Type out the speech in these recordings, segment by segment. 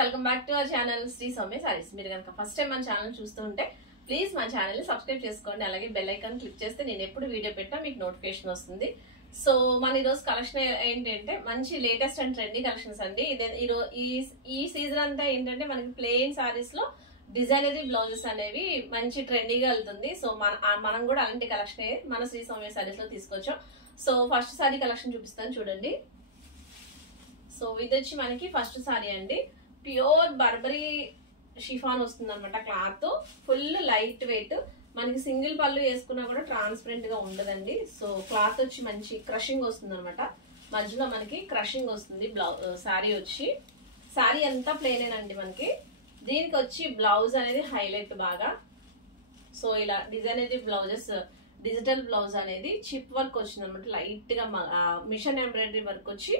Welcome back to our channel Shri Soumya saris. మీరు కనుక first time మన ఛానల్ చూస్తూ ఉంటే ప్లీజ్ మా ఛానల్ ని సబ్స్క్రైబ్ చేసుకోండి. అలాగే బెల్ ఐకాన్ క్లిక్ చేస్తే నేను ఎప్పుడు వీడియో పెట్టినా మీకు నోటిఫికేషన్ వస్తుంది. సో మన ఈరోజు కలెక్షన్ ఏంటంటే మంచి లేటెస్ట్ అండ్ ట్రెండీ కలెక్షన్స్ అండి. ఈ సీజన్ అంతా ఏంటంటే మనకి ప్లెయిన్ సారీస్ లో డిజైనరీ బ్లౌజెస్ అనేవి మంచి ట్రెండీగా వెళ్తుంది. సో మనం కూడా అలాంటి కలెక్షన్ మన శ్రీ సౌమ్య సారీస్ లో తీసుకొచ్చాం. సో ఫస్ట్ సారీ కలెక్షన్ చూపిస్తాను చూడండి. సో ఇది వచ్చి మనకి ఫస్ట్ సారీ అండి. ప్యూర్ బర్బరీ షిఫాన్ వస్తుంది అనమాట. క్లాత్ ఫుల్ లైట్ వెయిట్, మనకి సింగిల్ పళ్ళు వేసుకున్నా కూడా ట్రాన్స్పరెంట్ గా ఉండదండి. సో క్లాత్ వచ్చి మంచి క్రషింగ్ వస్తుంది అనమాట. మధ్యలో మనకి క్రషింగ్ వస్తుంది. సారీ వచ్చి సారీ అంతా ప్లెయిన్ అండి. మనకి దీనికి వచ్చి బ్లౌజ్ అనేది హైలైట్ బాగా. సో ఇలా డిజైనరీ బ్లౌజెస్, డిజిటల్ బ్లౌజ్ అనేది చిప్ వర్క్ వచ్చింది అనమాట. లైట్ గా మిషన్ ఎంబ్రాయిడరీ వర్క్ వచ్చి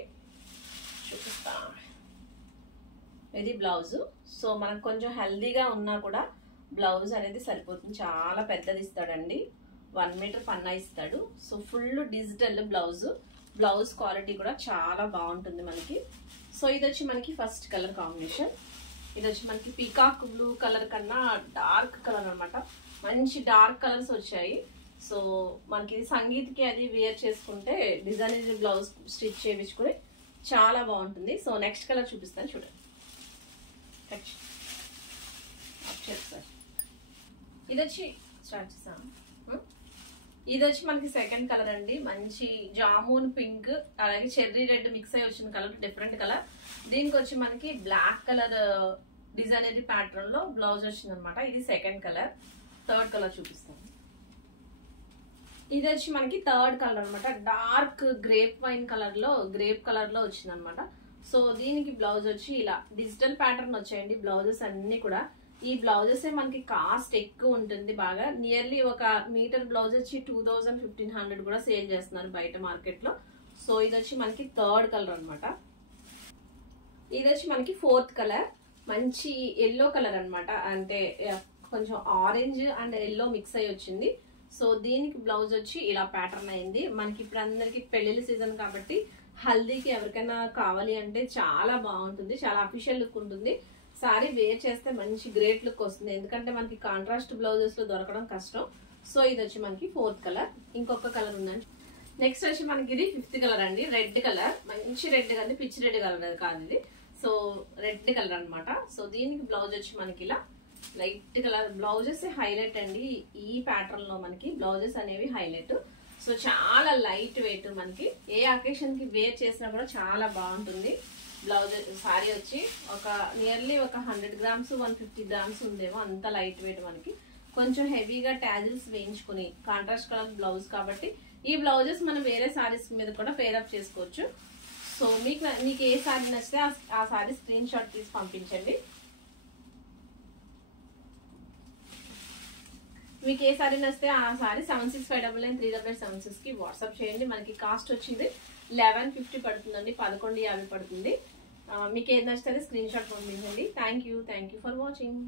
చూపిస్తా. ఇది బ్లౌజ్. సో మనకు కొంచెం హెల్దీగా ఉన్నా కూడా బ్లౌజ్ అనేది సరిపోతుంది. చాలా పెద్దది ఇస్తాడండి, 1 మీటర్ పన్నా ఇస్తాడు. So full digital blouse. Blouse quality కూడా చాలా బాగుంటుంది మనకి. సో ఇది వచ్చి మనకి ఫస్ట్ కలర్ కాంబినేషన్. ఇది వచ్చి మనకి పీకాక్ బ్లూ కలర్ కన్నా డార్క్ కలర్ అనమాట. మంచి డార్క్ కలర్స్ వచ్చాయి. సో మనకి సంగీత్కి అది వేర్ చేసుకుంటే డిజైనరీ బ్లౌజ్ స్టిచ్ చేయించుకుని చాలా బాగుంటుంది. సో నెక్స్ట్ కలర్ చూపిస్తాను చూడండి. ఇది వచ్చి స్టార్ట్ చేస్తాను. ఇది వచ్చి మనకి సెకండ్ కలర్ అండి. మంచి జామున్ పింక్ అలాగే చెర్రీ రెడ్ మిక్స్ అయ్యి వచ్చిన కలర్, డిఫరెంట్ కలర్. దీనికి వచ్చి మనకి బ్లాక్ కలర్ డిజైనరీ ప్యాటర్న్ లో బ్లౌజ్ వచ్చింది అనమాట. ఇది సెకండ్ కలర్. థర్డ్ కలర్ చూపిస్తాను. ఇది వచ్చి మనకి థర్డ్ కలర్ అనమాట. డార్క్ గ్రేప్ వైన్ కలర్ లో వచ్చింది అనమాట. సో దీనికి బ్లౌజ్ వచ్చి ఇలా డిజిటల్ ప్యాటర్న్ వచ్చాయండి. బ్లౌజెస్ అన్ని కూడా ఈ బ్లౌజెస్ మనకి కాస్ట్ ఎక్కువ ఉంటుంది బాగా. నియర్లీ ఒక మీటర్ బ్లౌజ్ వచ్చి 2000-1500 కూడా సేల్ చేస్తున్నారు బయట మార్కెట్ లో. సో ఇది వచ్చి మనకి థర్డ్ కలర్ అనమాట. ఇది వచ్చి మనకి ఫోర్త్ కలర్. మంచి ఎల్లో కలర్ అనమాట. అంటే కొంచెం ఆరెంజ్ అండ్ ఎల్లో మిక్స్ అయ్యి వచ్చింది. సో దీనికి బ్లౌజ్ వచ్చి ఇలా ప్యాటర్న్ అయింది. మనకి ఇప్పుడు అందరికి పెళ్లిళ్ళ సీజన్ కాబట్టి హల్దీకి ఎవరికైనా కావాలి అంటే చాలా బాగుంటుంది. చాలా అఫీషియల్ లుక్ ఉంటుంది. సారీ వేర్ చేస్తే మంచి గ్రేట్ లుక్ వస్తుంది. ఎందుకంటే మనకి కాంట్రాస్ట్ బ్లౌజెస్ లో దొరకడం కష్టం. సో ఇది వచ్చి మనకి ఫోర్త్ కలర్. ఇంకొక కలర్ ఉందండి. నెక్స్ట్ వచ్చి మనకి ఇది ఫిఫ్త్ కలర్ అండి. Red colour. మంచి రెడ్ కాదు, పిచ్చి రెడ్ కలర్ కాదు ఇది. సో రెడ్ కలర్ అనమాట. సో దీనికి బ్లౌజ్ వచ్చి మనకి ఇలా లైట్ కలర్. బ్లౌజెస్ హైలైట్ అండి. ఈ ప్యాటర్న్ లో మనకి బ్లౌజెస్ అనేవి హైలైట్. సో చాలా లైట్ వెయిట్, మనకి ఏ అకేషన్ కి వేర్ చేసినా కూడా చాలా బాగుంటుంది. బ్లౌజ్ సారీ వచ్చి ఒక నియర్లీ ఒక 100 గ్రామ్స్ 150 గ్రామ్స్ ఉందేమో, అంత లైట్ వెయిట్. మనకి కొంచెం హెవీగా టాజిల్స్ వేయించుకుని కాంట్రాస్ట్ కలర్ బ్లౌజ్ కాబట్టి ఈ బ్లౌజెస్ మనం వేరే సారీస్ మీద కూడా పేరప్ చేసుకోవచ్చు. సో మీకు ఏ సారీ నచ్చితే ఆ సారీ స్క్రీన్ షాట్ తీసి పంపించండి. మీకు ఏ సారీ నచ్చితే ఆ సారీ 7659938876 కి వాట్సాప్ చేయండి. మనకి కాస్ట్ వచ్చింది 1150 పడుతుందండి, 1150 పడుతుంది. మీకు ఏది నచ్చితే స్క్రీన్ షాట్ పంపించండి. Thank you for watching.